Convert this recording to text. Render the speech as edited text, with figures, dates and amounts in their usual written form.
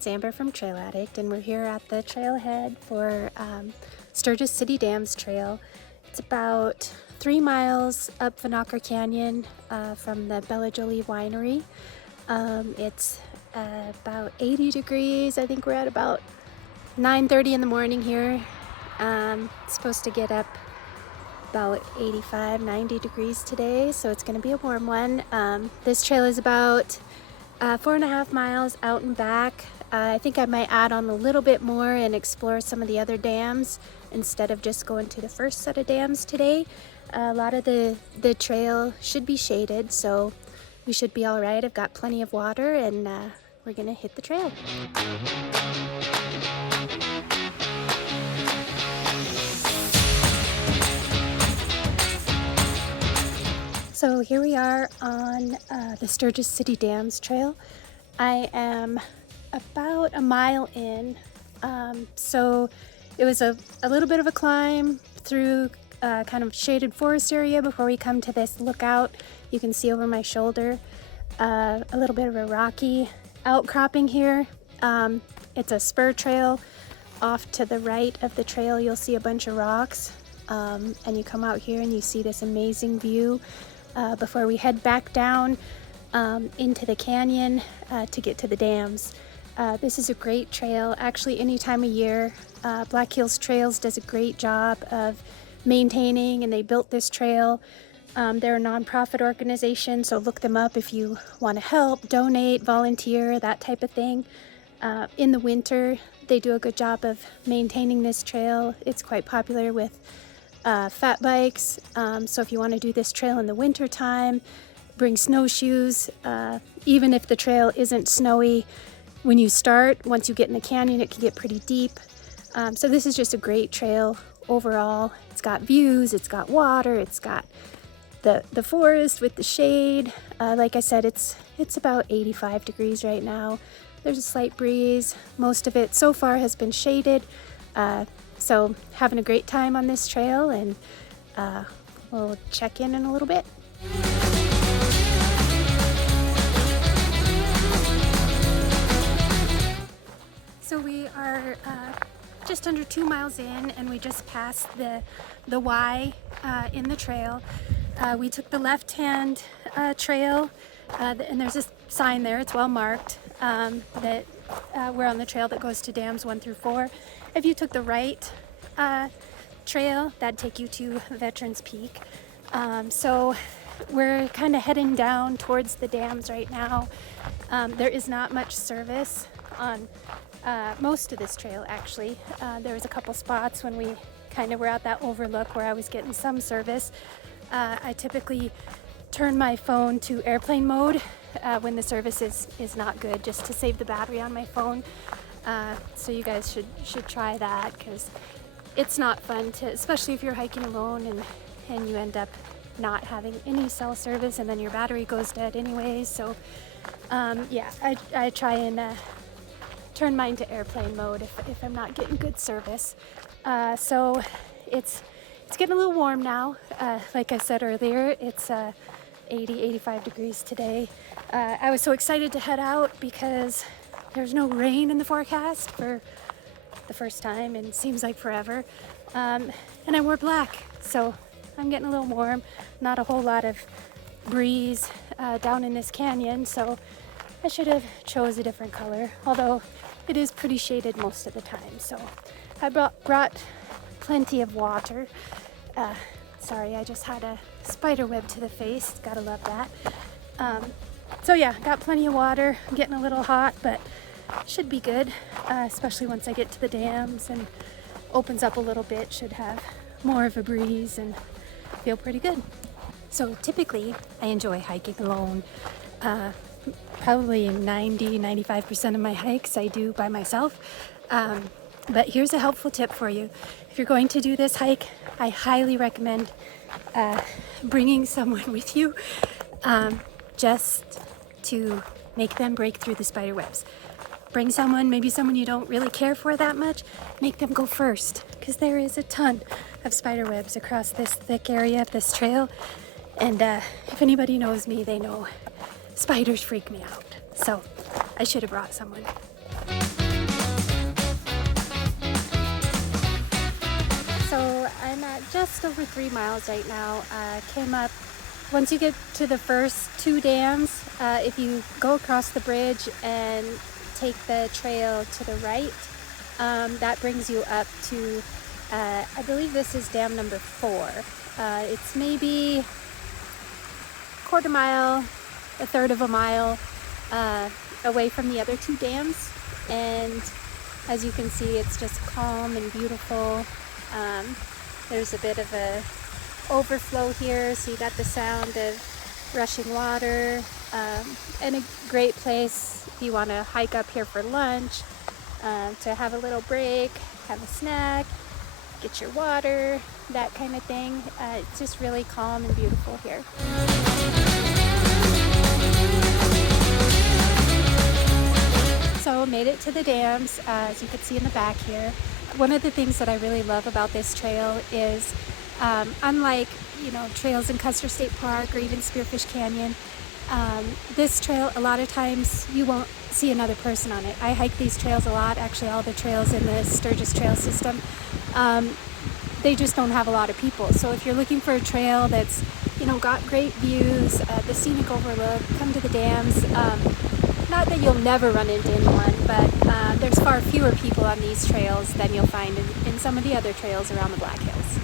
it's Amber from Trail Addict, and we're here at the Trailhead for Sturgis City Dams Trail. It's about 3 miles up Vanocker Canyon from the Bella Jolie Winery. It's about 80 degrees. I think we're at about 9:30 in the morning here. It's supposed to get up about 85, 90 degrees today, so it's going to be a warm one. This trail is about 4.5 miles out and back. I think I might add on a little bit more and explore some of the other dams instead of just going to the first set of dams today. A lot of the trail should be shaded, so we should be all right. I've got plenty of water, and we're gonna hit the trail. So here we are on the Sturgis City Dams Trail. I am about a mile in, so it was a little bit of a climb through kind of shaded forest area before we come to this lookout. You can see over my shoulder a little bit of a rocky outcropping here. It's a spur trail. Off to the right of the trail you'll see a bunch of rocks, and you come out here and you see this amazing view before we head back down into the canyon to get to the dams. This is a great trail, actually any time of year. Black Hills Trails does a great job of maintaining, and they built this trail. They're a nonprofit organization, so look them up if you want to help, donate, volunteer, that type of thing. In the winter, they do a good job of maintaining this trail. It's quite popular with fat bikes, so if you want to do this trail in the winter time, bring snowshoes. Even if the trail isn't snowy when you start, once you get in the canyon it can get pretty deep. So this is just a great trail overall. It's got views, it's got water, it's got the forest with the shade. Like I said, it's about 85 degrees right now. There's a slight breeze. Most of it so far has been shaded. So having a great time on this trail, and we'll check in a little bit. So we are just under 2 miles in, and we just passed the Y in the trail. We took the left-hand trail, and there's a sign there, it's well marked, that we're on the trail that goes to dams 1 through 4. If you took the right trail, that'd take you to Veterans Peak. So we're kind of heading down towards the dams right now. There is not much service on most of this trail, actually. There was a couple spots when we kind of were at that overlook where I was getting some service. I typically turn my phone to airplane mode when the service is not good, just to save the battery on my phone. So you guys should try that, because it's not fun to, especially if you're hiking alone and you end up not having any cell service, and then your battery goes dead anyways. So yeah, I try and turn mine to airplane mode if I'm not getting good service. So it's getting a little warm now. Like I said earlier, it's 80, 85 degrees today. I was so excited to head out because there's no rain in the forecast for the first time and seems like forever. And I wore black, so I'm getting a little warm. Not a whole lot of breeze down in this canyon, so I should have chose a different color, although it is pretty shaded most of the time. So I brought plenty of water. Sorry, I just had a spider web to the face. Gotta love that. So yeah, got plenty of water. I'm getting a little hot, but should be good, especially once I get to the dams and opens up a little bit. Should have more of a breeze and feel pretty good. So typically I enjoy hiking alone. Probably 90-95% of my hikes I do by myself. But here's a helpful tip for you. If you're going to do this hike, I highly recommend bringing someone with you, just to make them break through the spider webs. Bring someone, maybe someone you don't really care for that much, make them go first, because there is a ton of spider webs across this thick area of this trail. And if anybody knows me, they know spiders freak me out. So I should have brought someone. I'm at just over 3 miles right now. Came up, once you get to the first 2 dams, if you go across the bridge and take the trail to the right, that brings you up to, I believe this is dam number 4. It's maybe quarter mile, a third of a mile away from the other 2 dams, and as you can see, it's just calm and beautiful. There's a bit of a overflow here, so you got the sound of rushing water, and a great place if you want to hike up here for lunch, to have a little break, have a snack, get your water, that kind of thing. It's just really calm and beautiful here. So made it to the dams, as you can see in the back here. One of the things that I really love about this trail is, unlike trails in Custer State Park or even Spearfish Canyon, this trail, a lot of times you won't see another person on it. I hike these trails a lot, actually all the trails in the Sturgis trail system. They just don't have a lot of people. So if you're looking for a trail that's got great views, the scenic overlook, come to the dams. Not that you'll never run into anyone, but there's far fewer people on these trails than you'll find in some of the other trails around the Black Hills.